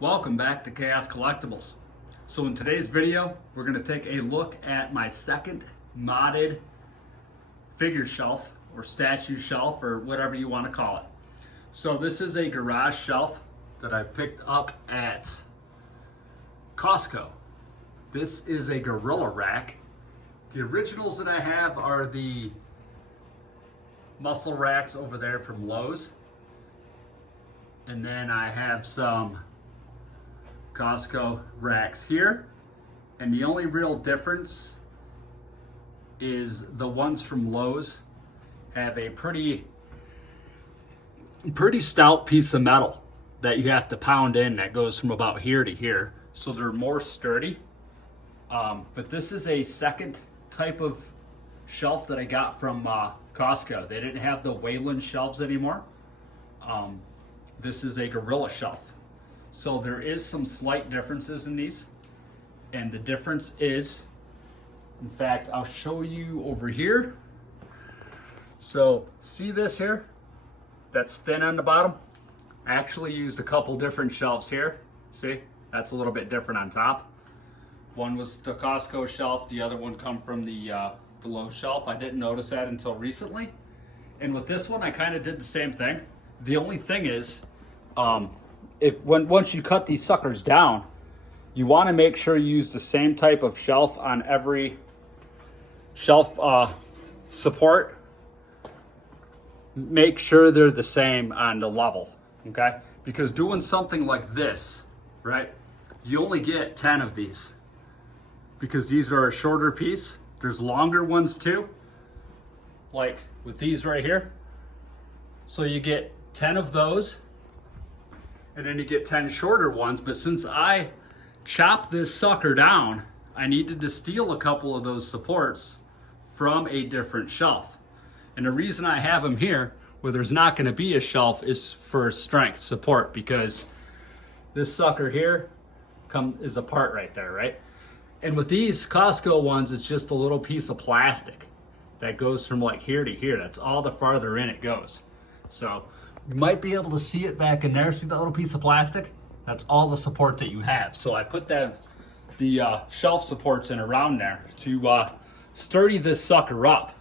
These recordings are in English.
Welcome back to Chaos Collectibles. So in today's video, we're going to take a look at my second modded figure shelf or statue shelf or whatever you want to call it. So this is a garage shelf that I picked up at Costco. This is a gorilla rack. The originals that I have are the muscle racks over there from Lowe's. And then I have some Costco racks here, and the only real difference is the ones from Lowe's have a pretty stout piece of metal that you have to pound in that goes from about here to here, so they're more sturdy. But this is a second type of shelf that I got from Costco. They didn't have the Wayland shelves anymore. This is a gorilla shelf. So there is some slight differences in these, and the difference is, in fact, I'll show you over here. So see this here? That's thin on the bottom. I actually used a couple different shelves here. See, that's a little bit different on top. One was the Costco shelf, the other one come from the Lowe's shelf. I didn't notice that until recently. And with this one, I kind of did the same thing. The only thing is, once you cut these suckers down, you want to make sure you use the same type of shelf on every shelf support. Make sure they're the same on the level, okay? Because doing something like this, right, you only get 10 of these because these are a shorter piece. There's longer ones too, like with these right here. So you get 10 of those, and then you get 10 shorter ones. But since I chopped this sucker down, I needed to steal a couple of those supports from a different shelf. And the reason I have them here where there's not going to be a shelf is for strength support, because this sucker here is a part right there, right? And with these Costco ones, it's just a little piece of plastic that goes from like here to here. That's all the farther in it goes. So you might be able to see it back in there. See that little piece of plastic? That's all the support that you have. So I put the shelf supports in around there to sturdy this sucker up.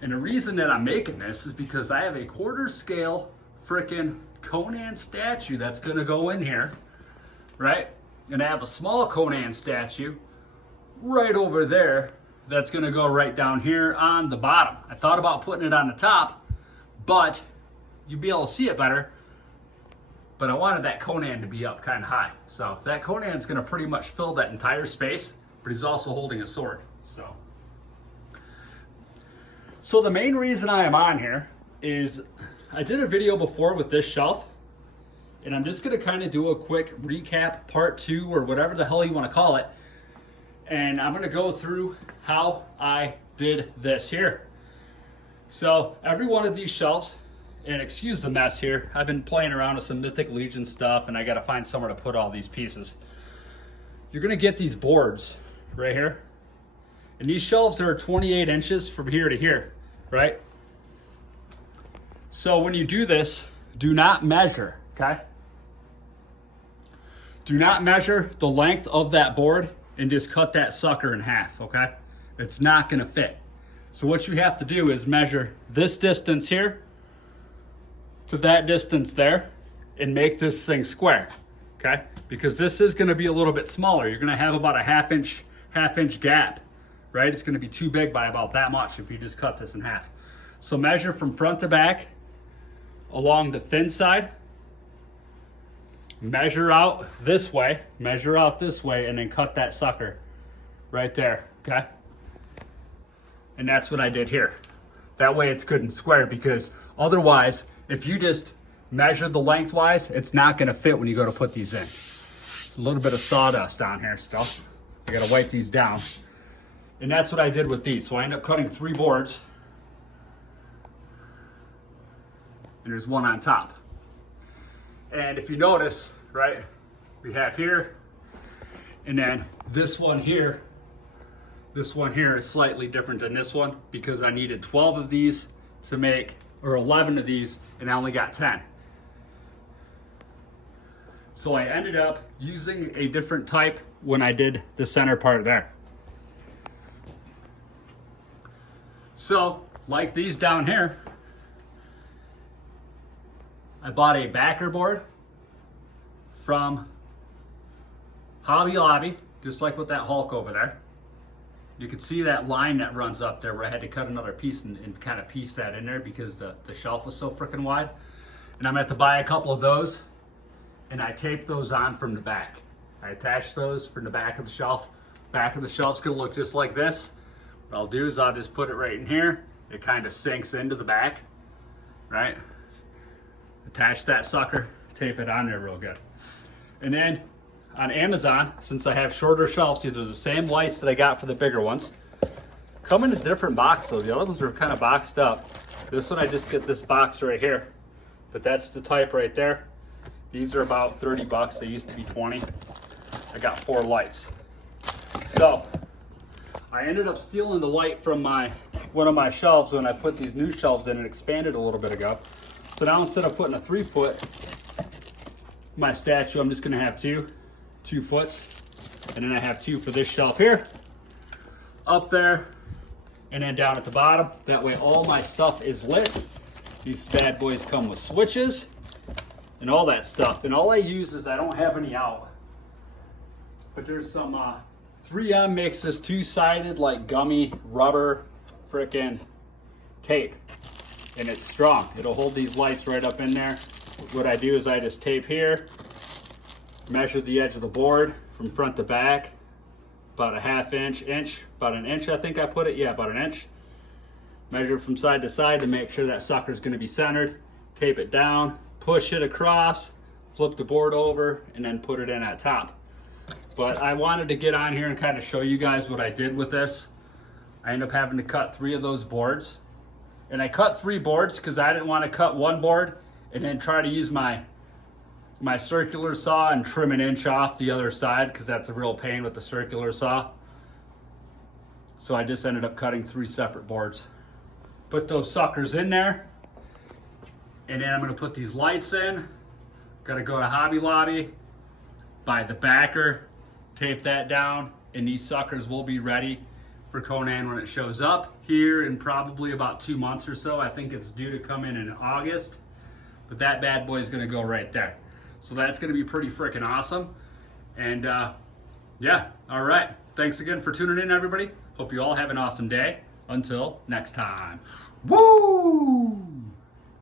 And the reason that I'm making this is because I have a quarter scale frickin' Conan statue that's gonna go in here, right? And I have a small Conan statue right over there that's gonna go right down here on the bottom. I thought about putting it on the top, but you'd be able to see it better. But I wanted that Conan to be up kind of high. So that Conan's gonna pretty much fill that entire space, but he's also holding a sword. So the main reason I am on here is I did a video before with this shelf, and I'm just gonna kind of do a quick recap, part 2 or whatever the hell you want to call it. And I'm gonna go through how I did this here. So every one of these shelves, and excuse the mess here, I've been playing around with some Mythic Legion stuff and I gotta find somewhere to put all these pieces. You're gonna get these boards right here. And these shelves are 28 inches from here to here, right? So when you do this, do not measure, okay? Do not measure the length of that board and just cut that sucker in half, okay? It's not gonna fit. So what you have to do is measure this distance here to that distance there and make this thing square, okay? Because this is gonna be a little bit smaller. You're gonna have about a half inch gap, right? It's gonna be too big by about that much if you just cut this in half. So measure from front to back along the thin side, measure out this way, and then cut that sucker right there, okay? And that's what I did here. That way it's good and square, because otherwise, if you just measure the lengthwise, it's not gonna fit when you go to put these in. A little bit of sawdust on here still. I gotta wipe these down. And that's what I did with these. So I ended up cutting 3 boards. And there's one on top. And if you notice, right, we have here, and then this one here is slightly different than this one because I needed 12 of these to make, or 11 of these, and I only got 10. So I ended up using a different type when I did the center part there. So, like these down here, I bought a backer board from Hobby Lobby, just like with that Hulk over there. You can see that line that runs up there where I had to cut another piece and kind of piece that in there because the shelf was so freaking wide. And I'm gonna have to buy a couple of those, and I tape those on from the back. I attach those from the back of the shelf. Back of the shelf's gonna look just like this. What I'll do is I'll just put it right in here. It kind of sinks into the back, right? Attach that sucker, tape it on there real good. And then on Amazon, since I have shorter shelves, these are the same lights that I got for the bigger ones. Come in a different box though. The other ones are kind of boxed up. This one I just get this box right here, but that's the type right there. These are about 30 bucks. They used to be 20. I got 4 lights. So I ended up stealing the light from one of my shelves when I put these new shelves in and expanded a little bit ago. So now instead of putting a 3-foot, my statue, I'm just gonna have two 2-foots. And then I have 2 for this shelf here, up there, and then down at the bottom. That way all my stuff is lit. These bad boys come with switches and all that stuff. And all I use is, I don't have any out, but there's some 3M makes this 2-sided like gummy rubber frickin' tape, and it's strong. It'll hold these lights right up in there. What I do is I just tape here, measure the edge of the board from front to back, about a ½ inch, about an inch I think I put it, yeah, about an inch. Measure from side to side to make sure that sucker's gonna be centered. Tape it down, push it across, flip the board over, and then put it in at top. But I wanted to get on here and kind of show you guys what I did with this. I ended up having to cut 3 of those boards. And I cut 3 boards because I didn't want to cut one board and then try to use my circular saw and trim an inch off the other side, because that's a real pain with the circular saw. So I just ended up cutting 3 separate boards. Put those suckers in there, and then I'm going to put these lights in. Gotta go to Hobby Lobby, buy the backer, tape that down, and these suckers will be ready for Conan when it shows up here in probably about 2 months or so. I think it's due to come in August, but that bad boy is going to go right there. So that's going to be pretty freaking awesome. And yeah, all right. Thanks again for tuning in, everybody. Hope you all have an awesome day. Until next time. Woo!